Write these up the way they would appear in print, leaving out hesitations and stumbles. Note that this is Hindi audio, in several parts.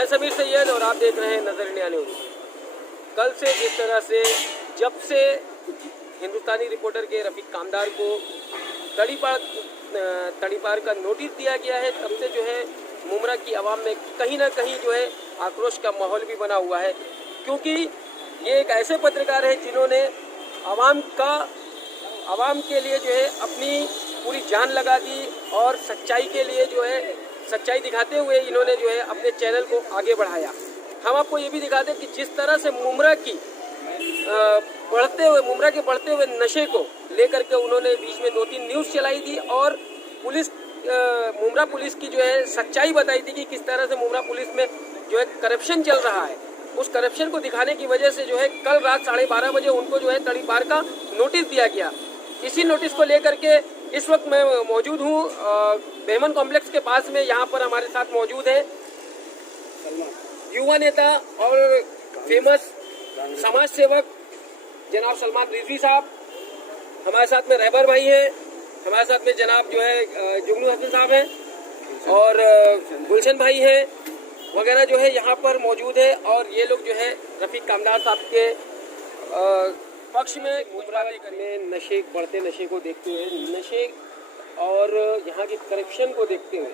मैं समीर सैयद और आप देख रहे हैं नजर इंडिया न्यूज़। कल से जिस तरह से जब से हिंदुस्तानी रिपोर्टर के रफीक कामदार को तड़ीपार का नोटिस दिया गया है, तब से जो है मुमरा की आवाम में कहीं ना कहीं जो है आक्रोश का माहौल भी बना हुआ है, क्योंकि ये एक ऐसे पत्रकार है जिन्होंने आवाम के लिए जो है अपनी पूरी जान लगा दी और सच्चाई के लिए जो है सच्चाई दिखाते हुए इन्होंने जो है अपने चैनल को आगे बढ़ाया। हम आपको ये भी दिखाते हैं कि जिस तरह से मुमरा के बढ़ते हुए नशे को लेकर के उन्होंने बीच में 2-3 न्यूज़ चलाई थी और मुमरा पुलिस की जो है सच्चाई बताई थी कि किस तरह से मुमरा पुलिस में जो है करप्शन चल रहा है। उस करप्शन को दिखाने की वजह से जो है कल रात 12:30 बजे उनको जो है तड़ीपार का नोटिस दिया गया। इसी नोटिस को लेकर के इस वक्त मैं मौजूद हूँ बेमन कॉम्प्लेक्स के पास में। यहाँ पर हमारे साथ मौजूद है युवा नेता और फेमस समाज सेवक जनाब सलमान रिजवी साहब, हमारे साथ में रहबर भाई हैं, हमारे साथ में जनाब जो है जुगनू हसन साहब हैं और गुलशन भाई हैं वगैरह जो है यहाँ पर मौजूद है। और ये लोग जो है रफीक कामदार साहब के पक्ष में बढ़ते नशे को देखते हुए और यहाँ की करप्शन को देखते हुए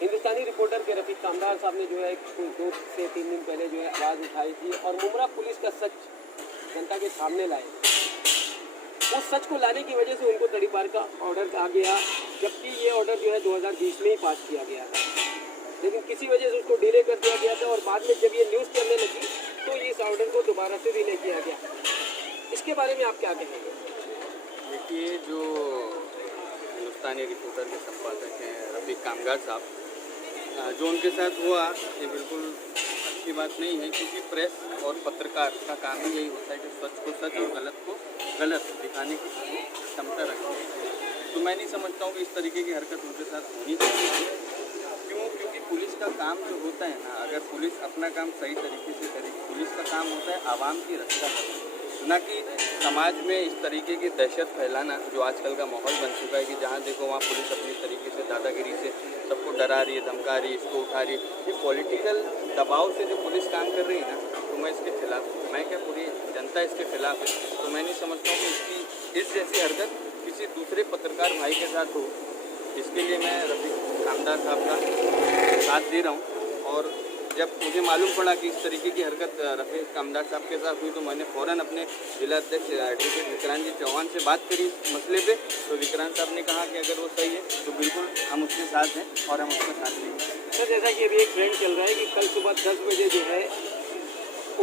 हिंदुस्तानी रिपोर्टर के रफीक कामदार साहब ने जो है 2 से 3 दिन पहले जो है आवाज़ उठाई थी और मुमरा पुलिस का सच जनता के सामने लाए। उस सच को लाने की वजह से उनको तड़ीपार का ऑर्डर आ गया, जबकि ये ऑर्डर जो है 2020 में ही पास किया गया था, लेकिन किसी वजह से उसको डिले कर दिया गया था और बाद में जब ये न्यूज़ चलने लगी तो इस ऑर्डर को दोबारा से डिले किया गया। इसके बारे में आप क्या कहेंगे? देखिए, जो हिंदुस्तानी रिपोर्टर के संपादक हैं रफीक कामदार साहब, जो उनके साथ हुआ ये बिल्कुल अच्छी बात नहीं है, क्योंकि प्रेस और पत्रकार का काम ही यही होता है कि सच को सच और गलत को गलत दिखाने की क्षमता रखते हैं। तो मैं नहीं समझता हूँ कि इस तरीके की हरकत उनके साथ होनी चाहिए। क्यों? क्योंकि पुलिस का काम जो होता है ना, अगर पुलिस अपना काम सही तरीके से करेगी, पुलिस का काम होता है आवाम की रक्षा करना, न कि समाज में इस तरीके की दहशत फैलाना जो आजकल का माहौल बन चुका है कि जहाँ देखो वहाँ पुलिस अपनी तरीके से दादागिरी से सबको डरा रही है, धमका रही है, इसको उठा रही है। ये पॉलिटिकल दबाव से जो पुलिस काम कर रही है ना, तो मैं इसके खिलाफ हूँ। मैं क्या, पूरी जनता इसके खिलाफ है। तो मैं नहीं समझता हूँ कि इसकी इस जैसी हरकत किसी दूसरे पत्रकार भाई के साथ हो। इसके लिए मैं रफीक कामदार साहब का साथ दे रहा हूँ। और जब मुझे मालूम पड़ा कि इस तरीके की हरकत रफीक कामदार साहब के साथ हुई तो मैंने फ़ौरन अपने जिला अध्यक्ष एडवोकेट विक्रांत जी चौहान से बात करी इस मसले पे। तो विक्रांत साहब ने कहा कि अगर वो सही है तो बिल्कुल हम उसके साथ हैं और हम उसके साथ देंगे। सर, जैसा कि अभी एक ट्रेंड चल रहा है कि कल सुबह 10 बजे जो है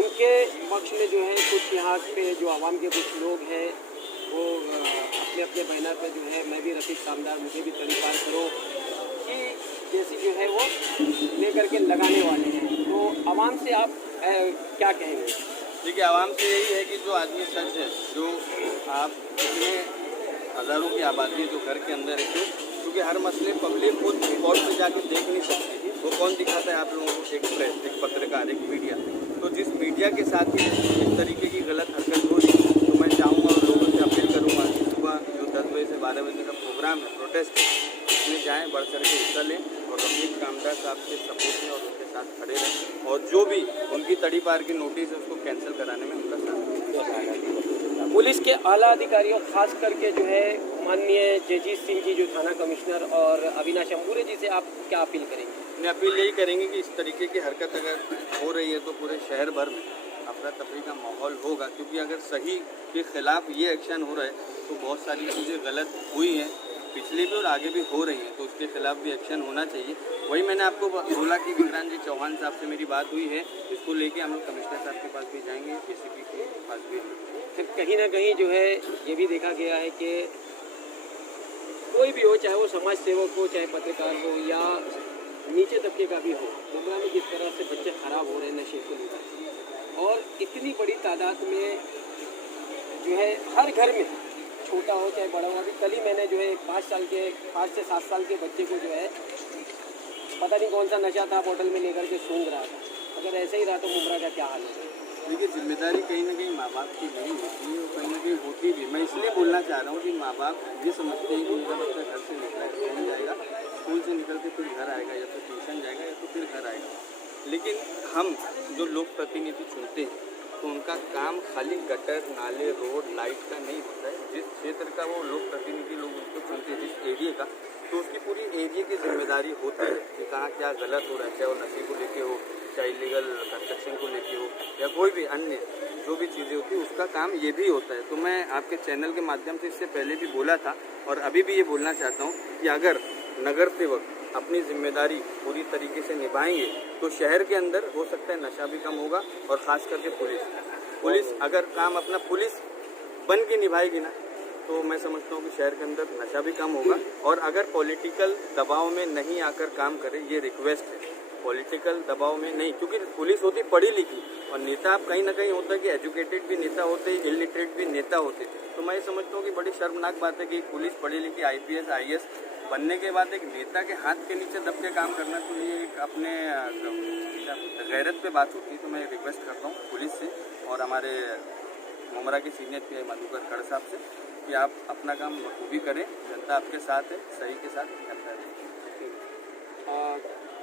उनके पक्ष में जो है कुछ यहाँ पे जो आवाम के कुछ लोग हैं वो अपने अपने बैनर पे जो है मैं भी रफीक कामदार, मुझे भी तड़ीपार करो कि जैसी जो है वो लेकर के लगाने वाले हैं। तो आवाम से आप क्या कहेंगे? देखिए, आवाम से यही है कि जो आदमी सच है, जो आप इतने हज़ारों की आबादी जो घर के अंदर है, क्योंकि हर मसले पब्लिक खुद स्पॉट पे जाके देख नहीं सकती। वो कौन दिखाता है आप लोगों को? एक प्रेस, एक पत्रकार, एक मीडिया। तो जिस मीडिया के साथ ही इस तरीके की गलत हरकत हो रही, तो मैं चाहूँगा और लोगों से अपील करूँगा कि सुबह जो 10 बजे से 12 बजे का प्रोग्राम है, प्रोटेस्ट है, उसमें जाएँ, बढ़ चढ़ के हिस्सा लें और रफीक कामदार साहब के सपोर्ट में और उनके साथ खड़े रहें और जो भी उनकी तड़ीपार की नोटिस है उसको कैंसिल कराने में उनका साथ। पुलिस के आला अधिकारियों, खास करके जो है माननीय जयजीत सिंह जी जो थाना कमिश्नर और अविनाश अंबुरे जी से आप क्या अपील करेंगे? मैं अपील यही करेंगे कि इस तरीके की हरकत अगर हो रही है तो पूरे शहर भर में अफरा तफरी का माहौल होगा, क्योंकि अगर सही के खिलाफ ये एक्शन हो रहा है तो बहुत सारी चीज़ें गलत हुई हैं पिछले भी और आगे भी हो रही हैं, तो उसके खिलाफ भी एक्शन होना चाहिए। वही मैंने आपको बोला कि विक्रांत जी चौहान साहब से मेरी बात हुई है, इसको लेके हम लोग कमिश्नर साहब के पास भी जाएंगे, एसीपी के पास भी। फिर कहीं ना कहीं जो है ये भी देखा गया है कि कोई भी हो, चाहे वो समाज सेवक हो, चाहे पत्रकार हो या नीचे तबके का भी हो, मुमरा में जिस तरह से बच्चे खराब हो रहे हैं नशे को लेकर और इतनी बड़ी तादाद में जो है हर घर में, छोटा हो चाहे बड़ा हो। अभी कल ही मैंने जो है 5 से 7 साल के बच्चे को जो है पता नहीं कौन सा नशा था बोतल में लेकर के सूंघ रहा था। अगर ऐसे ही रहा तो मुमरा का क्या हाल होगा? देखिए, जिम्मेदारी कहीं ना कहीं माँ बाप की नहीं होती है, कहीं ना कहीं होती भी। मैं इसलिए बोलना चाह रहा हूँ कि माँ बाप ये समझते हैं कि उनका बच्चा घर से निकला स्कूल जाएगा, स्कूल से निकल के फिर घर आएगा या फिर ट्यूशन जाएगा या तो फिर घर आएगा। लेकिन हम जो लोक प्रतिनिधि चुनते हैं तो उनका काम खाली गटर, नाले, रोड, लाइट का नहीं होता है। जिस क्षेत्र का वो लोक प्रतिनिधि लोग उसको चुनते हैं, जिस एरिया का, तो उसकी पूरी एरिया की जिम्मेदारी होती है कि कहाँ क्या गलत हो रहा है, चाहे वो नशे को लेके हो, चाहे इलीगल कंस्ट्रक्शन को लेके हो, या कोई भी अन्य जो भी चीज़ें होती है उसका काम ये भी होता है। तो मैं आपके चैनल के माध्यम से इससे पहले भी बोला था और अभी भी ये बोलना चाहता हूँ कि अगर नगर सेवक अपनी जिम्मेदारी पूरी तरीके से निभाएंगे तो शहर के अंदर हो सकता है नशा भी कम होगा। और ख़ास करके पुलिस अगर काम अपना पुलिस बन के निभाएगी ना तो मैं समझता हूँ कि शहर के अंदर नशा भी कम होगा। और अगर पॉलिटिकल दबाव में नहीं आकर काम करे, ये रिक्वेस्ट है, पॉलिटिकल दबाव में नहीं, क्योंकि पुलिस होती पढ़ी लिखी और नेता आप कहीं ना कहीं होता है कि एजुकेटेड भी नेता होते, इलिटरेट भी नेता होते। तो मैं ये समझता हूँ कि बड़ी शर्मनाक बात है कि एक पुलिस पढ़ी लिखी IPS IAS बनने के बाद एक नेता के हाथ के नीचे दब के काम करना, तो ये एक अपने गैरत पे बात होती है। तो मैं रिक्वेस्ट करता हूँ पुलिस से और हमारे मुमरा के सीनियर PI मधुकर खड़ साहब से कि आप अपना काम बखूबी करें, जनता आपके साथ है, सही के साथ जनता है।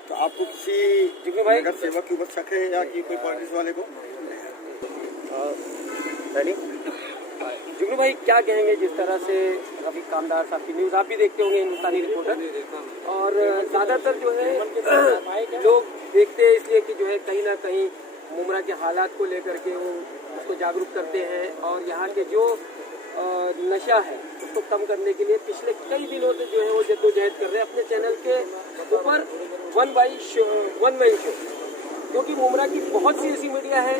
तो आपको किसी जुगनू भाई नगर सेवक के ऊपर शक है या कि कोई पॉलिटिक्स वाले को? जुगनू भाई क्या कहेंगे जिस तरह से रफीक कामदार साहब की न्यूज़ आप भी देखते होंगे, हिंदुस्तानी रिपोर्टर, और ज़्यादातर जो है लोग देखते हैं इसलिए कि जो है कहीं ना कहीं मुमरा के हालात को लेकर के वो उसको जागरूक करते हैं और यहाँ के जो नशा है उसको कम करने के लिए पिछले कई दिनों से जो है वो जद्दोजहद कर रहे हैं अपने चैनल के ऊपर वन मैन शो, क्योंकि मुमरा की बहुत सी ऐसी मीडिया है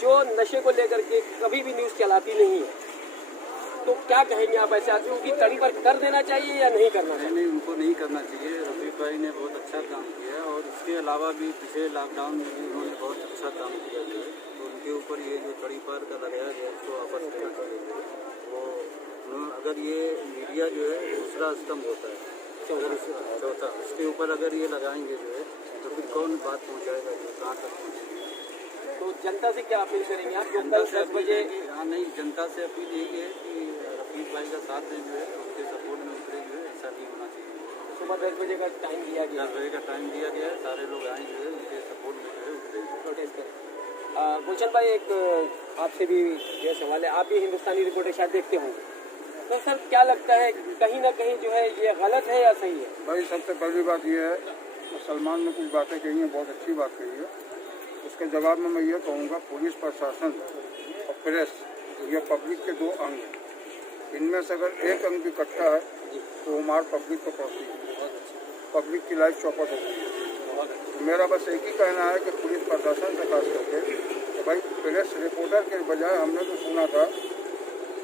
जो नशे को लेकर के कभी भी न्यूज़ चलाती नहीं है। तो क्या कहेंगे आप ऐसे आदमियों की तड़ी पर कर देना चाहिए या नहीं करना चाहिए? नहीं, उनको नहीं करना चाहिए। रफीक भाई ने बहुत अच्छा काम किया और इसके अलावा भी पिछले लॉकडाउन में भी उन्होंने बहुत अच्छा काम किया है। तो उनके ऊपर ये जो तड़ी पार का लगाया गया उसको वापस लेना चाहिए। वो अगर ये मीडिया जो है दूसरा स्तंभ होता है, चौथा, उसके ऊपर अगर ये लगाएंगे जो है तो फिर कौन बात पहुँचाएगा, कहाँ तक पहुँचेगी? तो जनता से क्या अपील करेंगे आप? जनता से 10 बजे नहीं, जनता से अपील यही है कि रफीक भाई का साथ में जो है उनके सपोर्ट में उतरे, जो है ऐसा नहीं होना चाहिए। सुबह 10 बजे का टाइम दिया गया, 10 बजे का टाइम दिया गया है, सारे लोग आए जो है उनके सपोर्ट में जो है उतरे प्रोटेस्ट करें। गुलशन भाई एक आपसे भी ये सवाल है, आप भी हिंदुस्तानी रिपोर्टर शायद देखते होंगे, तो सर क्या लगता है कहीं ना कहीं जो है ये गलत है या सही है? भाई सबसे पहली बात यह है, सलमान ने कुछ बातें कही हैं, बहुत अच्छी बात कही है। उसके जवाब में मैं ये कहूँगा, पुलिस प्रशासन और प्रेस ये पब्लिक के दो अंग हैं। इनमें से अगर एक अंग भी कटता है तो मार पब्लिक को पड़ती है, पब्लिक की लाइफ चौपट होती है। मेरा बस एक ही कहना है कि पुलिस प्रशासन से खास करके तो भाई प्रेस रिपोर्टर के बजाय हमने तो सुना था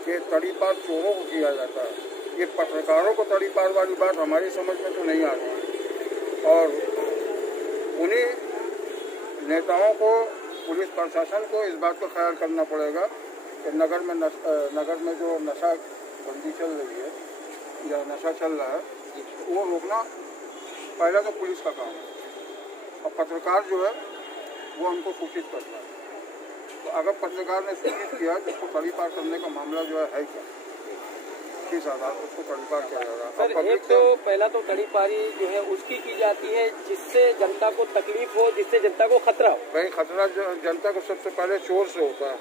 कि तड़ी पार चोरों को किया जाता है, ये पत्रकारों को तड़ी पार वाली बात हमारी समझ में तो नहीं आ रही। और उन्हीं नेताओं को, पुलिस प्रशासन को इस बात का ख्याल करना पड़ेगा कि नगर में जो नशा बंदी चल रही है या नशा चल रहा है वो रोकना पहला तो पुलिस का काम है और पत्रकार जो है वो उनको सूचित करना है। तो अगर पत्रकार ने सूचित किया तो उसको तड़ी पार करने का मामला जो है क्या, किस आधार पर उसको तड़ी पार किया जाएगा? सर एक तो पहला तो तड़ी पारी जो है उसकी की जाती है जिससे जनता को तकलीफ हो, जिससे जनता को खतरा हो। भाई खतरा जनता को सबसे पहले चोर से होता है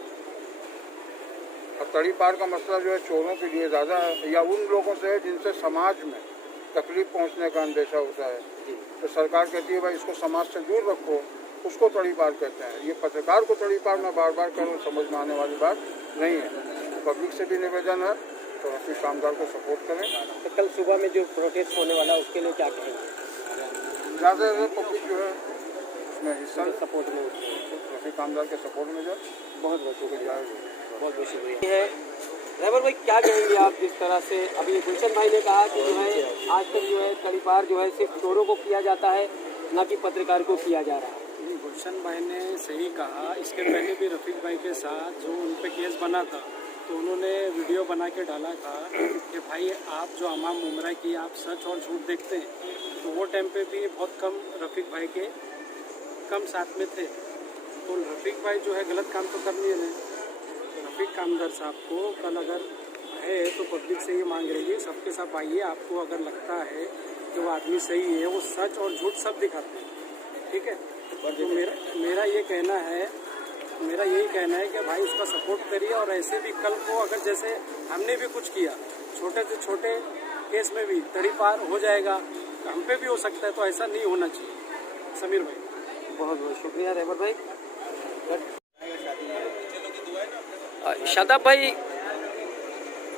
और तड़ी पार का मसला जो है चोरों के लिए ज़्यादा है या उन लोगों से है जिनसे समाज में तकलीफ पहुंचने का अंदेशा होता है। तो सरकार कहती है भाई इसको समाज से दूर रखो, उसको तड़ी पार कहते हैं। ये पत्रकार को तड़ी पार में बार बार करो, समझ में आने वाली बात नहीं है। पब्लिक से भी निवेदन है तो रफीक कामदार को सपोर्ट करें। तो कल सुबह में जो प्रोटेस्ट होने वाला है उसके लिए क्या कहेंगे? ज़्यादा से ज़्यादा पब्लिक जो है उसमें हिस्सा सपोर्ट में रफीक कामदार के सपोर्ट में जाए। बहुत बहुत शुक्रिया, बहुत बहुत शुक्रिया है। ड्राइवर भाई क्या कहेंगे आप जिस तरह से अभी गुलशन भाई ने कहा कि जो है आज तक जो है तड़ी पार जो है सिर्फ चोरों को किया जाता है, न कि पत्रकार को किया जा रहा है? गुलशन भाई ने सही कहा। इसके पहले भी रफीक भाई के साथ जो उन पे केस बना था तो उन्होंने वीडियो बना के डाला था कि भाई आप जो अमाम मुमरा की आप सच और झूठ देखते हैं, तो वो टाइम पे भी बहुत कम रफीक भाई के कम साथ में थे। तो रफीक भाई जो है गलत काम तो कर नहीं है। रफीक कामदार साहब को कल अगर है तो पब्लिक से ये मांग रही है सबके साथ आइए, आपको अगर लगता है कि वो आदमी सही है, वो सच और झूठ सब दिखाते हैं, ठीक है। तो मेरा यही कहना है कि भाई इसका सपोर्ट करिए, और ऐसे भी कल को अगर जैसे हमने भी कुछ किया छोटे से छोटे केस में भी तड़ी पार हो जाएगा, हम पे भी हो सकता है, तो ऐसा नहीं होना चाहिए। समीर भाई बहुत बहुत शुक्रिया रहबर भाई। शादाब भाई,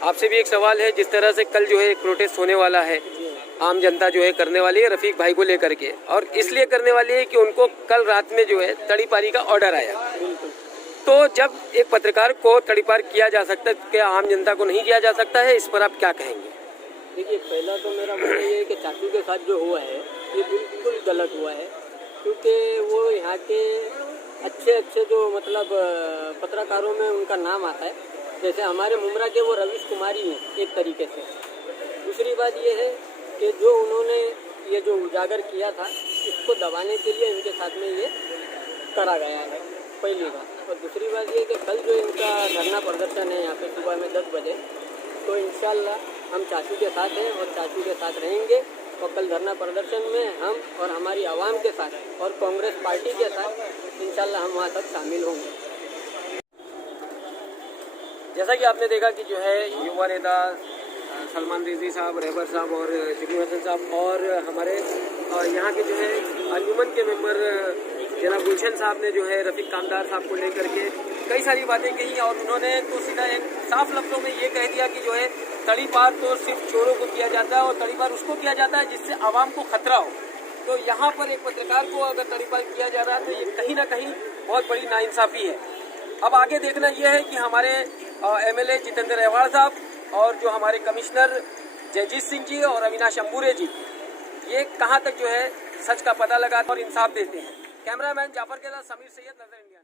आपसे भी एक सवाल है। जिस तरह से कल जो है एक प्रोटेस्ट होने वाला है, आम जनता जो है करने वाली है रफ़ीक भाई को लेकर के, और इसलिए करने वाली है कि उनको कल रात में जो है तड़ीपारी का ऑर्डर आया। तो जब एक पत्रकार को तड़ीपार किया जा सकता है, क्या आम जनता को नहीं किया जा सकता है? इस पर आप क्या कहेंगे? देखिए, पहला तो मेरा मानना ये है कि चाचू के साथ जो हुआ है ये बिल्कुल गलत हुआ है, क्योंकि वो यहाँ के अच्छे जो मतलब पत्रकारों में उनका नाम आता है। जैसे हमारे मुमरा के वो रवीश कुमारी हैं एक तरीके से। दूसरी बात ये है कि जो उन्होंने ये जो उजागर किया था, इसको दबाने के लिए इनके साथ में ये करा गया है, पहली बात। और दूसरी बात ये कि कल जो इनका धरना प्रदर्शन है यहाँ पे सुबह में 10 बजे, तो इंशाल्लाह हम चाचू के साथ हैं और चाचू के साथ रहेंगे। और कल धरना प्रदर्शन में हम और हमारी आवाम के साथ और कांग्रेस पार्टी के साथ इंशाल्लाह हम वहाँ तक शामिल होंगे। जैसा कि आपने देखा कि जो है युवा नेता सलमान रिजवी साहब, रहबर साहब और जुगनू हसन साहब और हमारे यहाँ के जो है अंजुमन के मेंबर जनाब गुलशन साहब ने जो है रफ़ीक कामदार साहब को लेकर के कई सारी बातें कही, और उन्होंने तो सीधा एक साफ लफ्ज़ों में ये कह दिया कि जो है तड़ीपार तो सिर्फ चोरों को किया जाता है और तड़ीपार उसको किया जाता है जिससे आवाम को खतरा हो। तो यहाँ पर एक पत्रकार को अगर तड़ीपार किया जा रहा है तो ये कहीं ना कहीं बहुत बड़ी नाइंसाफ़ी है। अब आगे देखना यह है कि हमारे MLA जितेंद्र अहवाड़ साहब और जो हमारे कमिश्नर जयजीत सिंह जी और अविनाश अंबुरे जी, ये कहाँ तक जो है सच का पता लगाते और इंसाफ देते हैं। कैमरामैन जाफर के साथ समीर सैयद, नजर इंडिया।